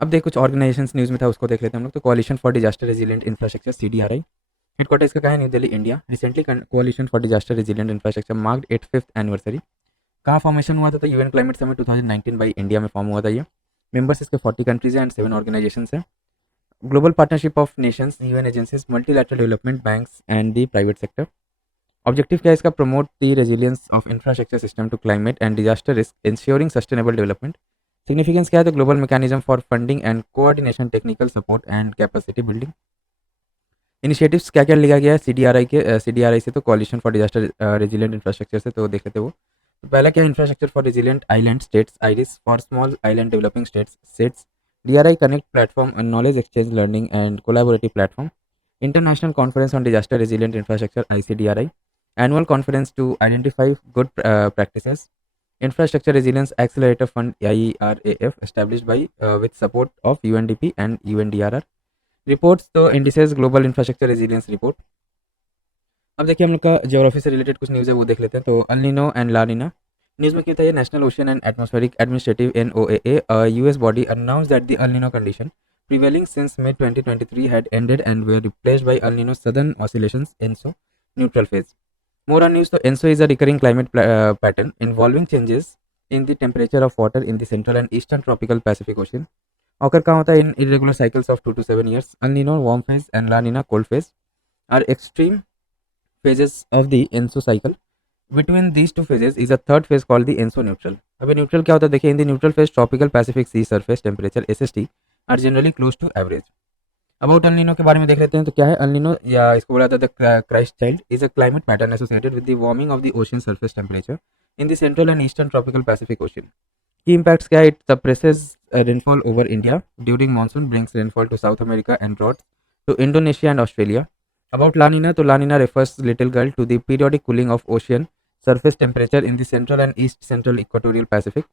अब देख कुछ ऑर्गेनाइजेशंस न्यूज़ में था उसको देख लेते हैं हम लोग। तो coalition for disaster resilient infrastructure CDRI headquarter इसका कहाँ है? New Delhi India. Recently coalition for disaster resilient infrastructure marked its 5th anniversary. कहाँ फॉर्मेशन हुआ था? तो UN climate summit 2019 by India में फॉर्म हुआ था ये। मेंबर्स इसके 40 कंट्रीज हैं एंड 7 ऑर्गेनाइजेशंस हैं। Global partnership of nations, UN agencies, multilateral development banks and the private sector. Objective क्या है इसका? Promote the resilience of infrastructure system to climate and disaster risk, ensuring sustainable development. Significance क्या है? तो global mechanism for funding and coordination, technical support and capacity building. Initiatives क्या क्या लिया गया है सीडीआरआई से? तो coalition for disaster resilient infrastructure से, तो देख लेते हो। तो पहला क्या है? Infrastructure for resilient island states, IRIS for small island developing states, sets. DRI connect platform, knowledge exchange, learning and collaborative platform. International conference on disaster resilient infrastructure, ICDRI। Annual conference to identify good practices. Infrastructure resilience accelerator fund, IERAF, established by with support of UNDP and UNDRR। Reports तो indices global infrastructure resilience report. अब देखिए हम लोग का geography से related कुछ news है वो देख लेते हैं। तो El Niño and La Niña news में क्या था? ये national ocean and atmospheric administrative NOAA US body announce that the El Niño condition prevailing since May 2023 had ended and were replaced by El Nino Southern Oscillations ENSO neutral phase. More on news. So ENSO is a recurring climate pattern involving changes in the temperature of water in the central and eastern tropical Pacific Ocean. Occur कहाँ होता है? In irregular cycles of 2 to 7 years. El Nino warm phase and La Nina cold phase are extreme phases of the ENSO cycle. Between these two phases is a third phase called the ENSO neutral. अब neutral क्या होता है? देखिए in the neutral phase tropical Pacific sea surface temperature SST are generally close to average. About El Nino के बारे में देख लेते हैं। तो क्या है अल नीनो, या इसको बोला जाता है Christ child, is a climate pattern associated with the warming of the ocean surface temperature in the central and eastern tropical Pacific ocean. Key impacts क्या है? It suppresses rainfall over India during monsoon, brings rainfall to South America and droughts to Indonesia and Australia. About La Nina, तो La Nina refers little girl to the periodic cooling of ocean surface temperature in the central and east central equatorial Pacific.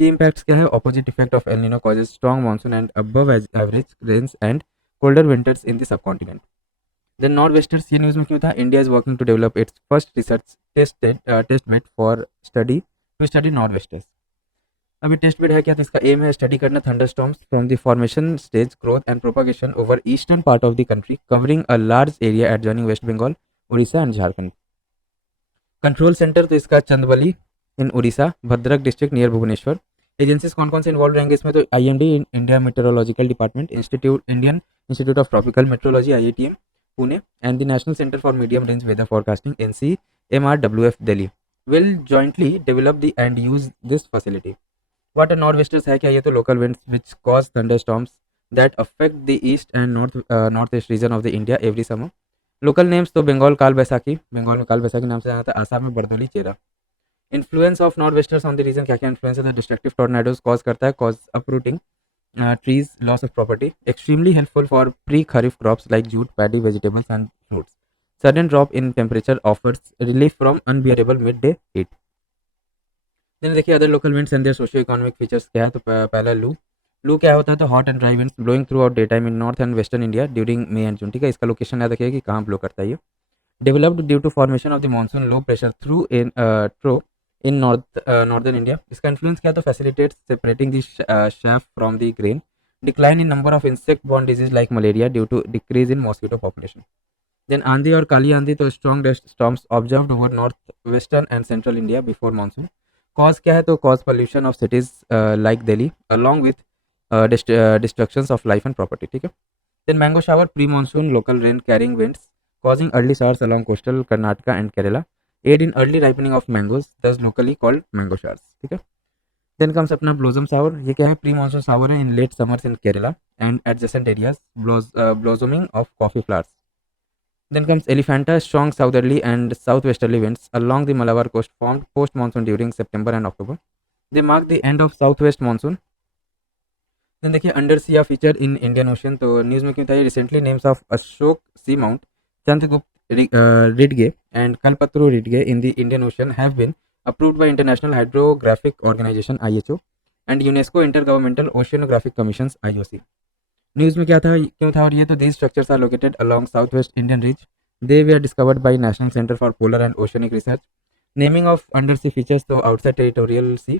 Key impacts क्या है? Opposite effect of El Nino causes strong monsoon and above average rains and colder winters in the subcontinent. Then Northwesters, ये news में क्यों था? India is working to develop its first research test bed for study Northwesters. अभी test bed है क्या? तो इसका aim है स्टडी करना thunderstorms from the formation stage, growth and propagation over eastern part of the country covering a large area adjoining West Bengal, Orissa and Jharkhand. Control centre तो इसका Chandbali in Orissa, Bhadrak district near Bhubaneswar. Agencies कौन कौन से इन्वॉल्व रहेंगे इसमें? तो IMD India meteorological department, Indian institute of tropical meteorology IITM Pune and the national centre for medium range weather forecasting NCMRWF Delhi will jointly develop the and use this facility. What north westers है क्या? ये तो local winds which cause thunderstorms that affect the east and north east region of the India every summer. Local names तो बंगाल काल बैसाखी, बंगाल में काल बैसाखी नाम से जाना था, आसाम में Bardoli Chera. Influence of north westers on the region, क्या क्या इन्फ्लुएंस है? तो डिस्ट्रक्टिव टॉर्नेडोज कॉज करता है, cause uprooting trees, loss of property, extremely helpful for pre-kharif crops like jute, paddy, vegetables and fruits. Sudden drop in temperature offers relief from unbearable midday heat. Then देखिए other local winds and their socio economic features क्या है? तो पहला लू क्या होता है? तो hot and dry winds blowing throughout day time in north and western India during May and June. ठीक है, इसका लोकेशन याद रखिएगा कि कहाँ ब्लो करता है ये। Developed due to formation of the monsoon low pressure trough in northern India. इसका इन्फ्लुएंस क्या है? तो facilitate separating the chaff from the grain. Decline in number of insect borne disease like malaria due to decrease in mosquito population. Then aandhi और काली आंधी, तो strong dust storms observed over north western and central India before monsoon. Cause क्या है? तो cause pollution of cities like Delhi along with destructions of life and property. ठीक है। Then mango shower pre monsoon local rain carrying winds causing early showers along coastal Karnataka and Kerala, aid in early ripening of mangoes, thus locally called mango showers. ठीक है। Then comes अपना blossom shower, ये क्या है? Pre monsoon shower है in late summers in Kerala and adjacent areas, blossoming of coffee flowers. Then comes Elephanta, strong southerly and southwesterly winds along the Malabar coast formed post monsoon during September and October. They mark the end of southwest monsoon. Then देखिए under sea feature in Indian Ocean, तो news में क्यों था? Recently names of Ashoka sea mount, Chandragupta Ridge and Kalpatru Ridge in the Indian Ocean have been approved by International Hydrographic Organization IHO and UNESCO Intergovernmental Oceanographic Commissions IOC. News में क्या था, क्यों था? और ये तो these structures are located along southwest Indian ridge. They were discovered by National Center for Polar and Oceanic Research. Naming of undersea features, तो outside territorial sea,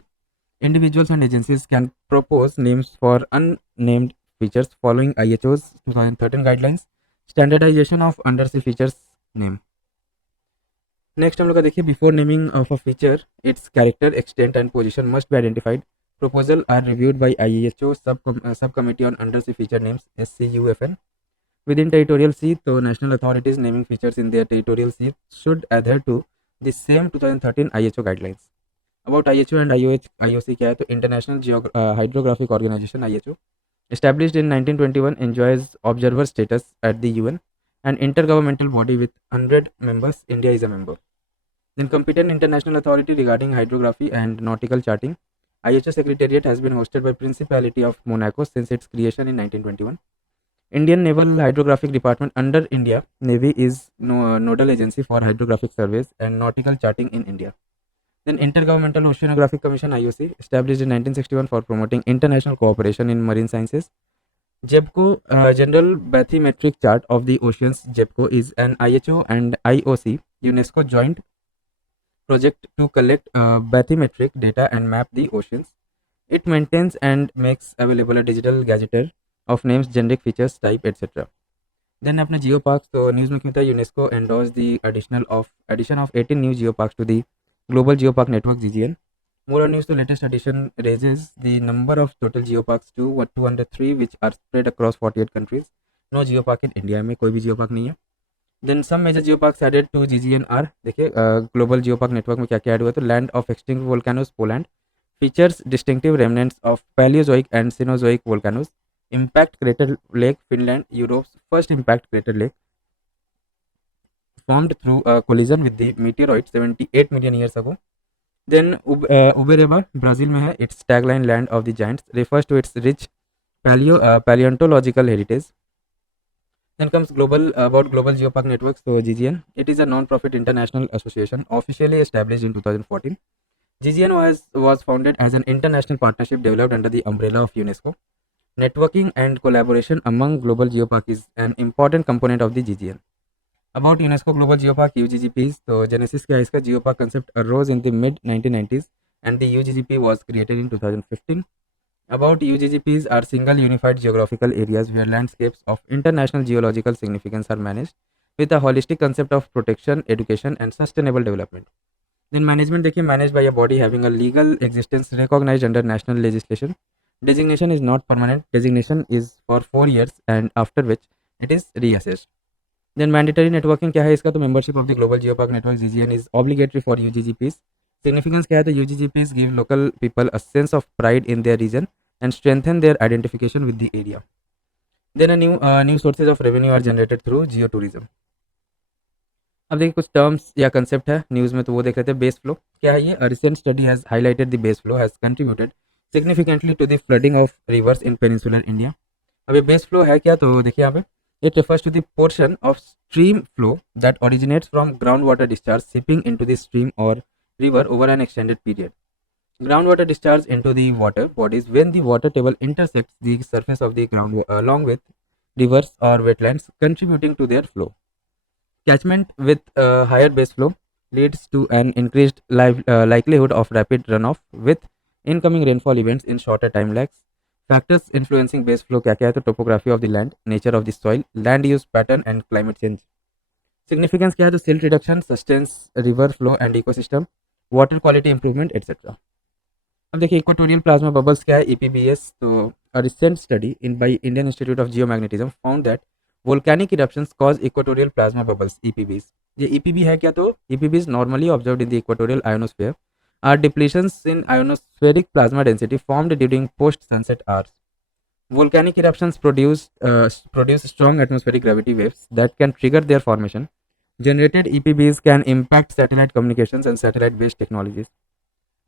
Individuals and agencies can propose names for unnamed features following IHO's 2013 guidelines. Standardization of undersea features name. Next हम लोग का देखिए before naming of a feature it's character extent and position must be identified proposal are reviewed by IEHO subcommittee on undersea feature names SCUFN within territorial sea. So national authorities naming features in their territorial sea should adhere to the same 2013 IHO guidelines. About IHO and IOC क्या है तो International Hydrographic Organization IHO established in 1921 enjoys observer status at the UN, an intergovernmental body with 100 members. India is a member. Then competent international authority regarding hydrography and nautical charting. IHO Secretariat has been hosted by Principality of Monaco since its creation in 1921. Indian Naval Hydrographic Department under India Navy is nodal agency for hydrographic surveys and nautical charting in India. Then Intergovernmental Oceanographic Commission IOC established in 1961 for promoting international cooperation in marine sciences. JEPCO General Bathymetric Chart of the Oceans. JEPCO is an IHO and IOC UNESCO joint project to collect bathymetric data and map the oceans. It maintains and makes available a digital gazetteer of names, generic features, type, etc. Then अपने जियो parks तो news में क्यों था UNESCO endorse the addition of 18 new geoparks to the global geopark network GGN. More on news to latest addition raises the number of total geoparks to 203 which are spread across 48 countries. No geopark in India में कोई भी geopark नहीं है. Then some major geoparks added to GGN are देखिए global geopark network में क्या क्या add हुआ तो land of extinct volcanoes Poland features distinctive remnants of Palaeozoic and Cenozoic volcanoes impact crater lake Finland Europe's first impact crater lake formed through a collision with the meteoroid 78 million years ago. Then Uberaba Brazil में है its tagline land of the giants refers to its rich paleontological heritage. Then comes global geopark networks. So GGN, it is a non-profit international association officially established in 2014. GGN was founded as an international partnership developed under the umbrella of UNESCO. Networking and collaboration among global geopark is an important component of the GGN. About UNESCO Global Geopark UGGPs, so genesis क्या है इसका geopark concept arose in the mid 1990s and the UGGP was created in 2015. About UGGPs are single unified geographical areas where landscapes of international geological significance are managed with a holistic concept of protection, education and sustainable development. Then management देखिए managed by a body having a legal existence recognized under national legislation. Designation is not permanent. Designation is for 4 years and after which it is reassessed. Then mandatory networking क्या है इसका तो membership of the Global Geopark Network GGN is obligatory for UGGPs. Significance क्या है तो UGGPs give local people a sense of pride in their region and strengthen their identification with the area. Then a new sources of revenue are generated through geotourism. अब देखिए कुछ terms या concept है news में तो वो देख लेते हैं. बेस फ्लो क्या है ये recent study has highlighted the base flow has contributed significantly to the flooding of rivers in peninsular India. अब ये बेस फ्लो है क्या तो देखिए यहाँ पे it refers to the portion of stream flow that originates from groundwater discharge seeping into the stream or river over an extended period. Groundwater discharge into the water bodies when the water table intersects the surface of the ground along with rivers or wetlands contributing to their flow. Catchment with higher base flow leads to an increased likelihood of rapid runoff with incoming rainfall events in shorter time lags. Factors influencing base flow क्या क्या है तो topography of the land, nature of the soil, land use pattern and climate change. Significance क्या है तो silt reduction sustains river flow and ecosystem, water quality improvement etc. अब देखिए equatorial plasma bubbles क्या है EPBS तो a recent study by Indian Institute of Geomagnetism found that volcanic eruptions cause equatorial plasma bubbles EPBs. ये EPB है क्या तो EPBs normally observed in the equatorial ionosphere are depletions in ionospheric plasma density formed during post-sunset hours. Volcanic eruptions produce strong atmospheric gravity waves that can trigger their formation. Generated EPBs can impact satellite communications and satellite-based technologies.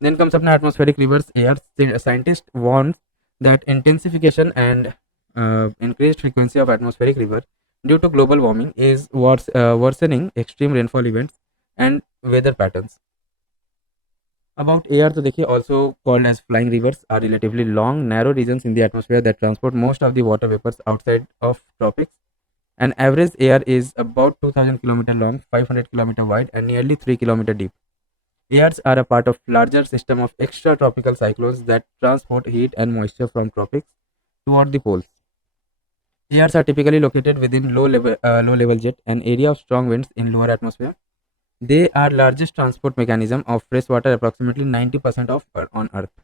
Then comes अपना atmospheric rivers air. Scientists warn that intensification and increased frequency of atmospheric river due to global warming is worsening extreme rainfall events and weather patterns. About air तो देखिए also called as flying rivers are relatively long narrow regions in the atmosphere that transport most of the water vapors outside of tropics. An average air is about 2000 km long, 500 km wide and nearly 3 km deep. Airs are a part of larger system of extratropical cyclones that transport heat and moisture from tropics toward the poles. Airs are typically located within low level jet, an area of strong winds in lower atmosphere. They are largest transport mechanism of fresh water, approximately 90% of on Earth.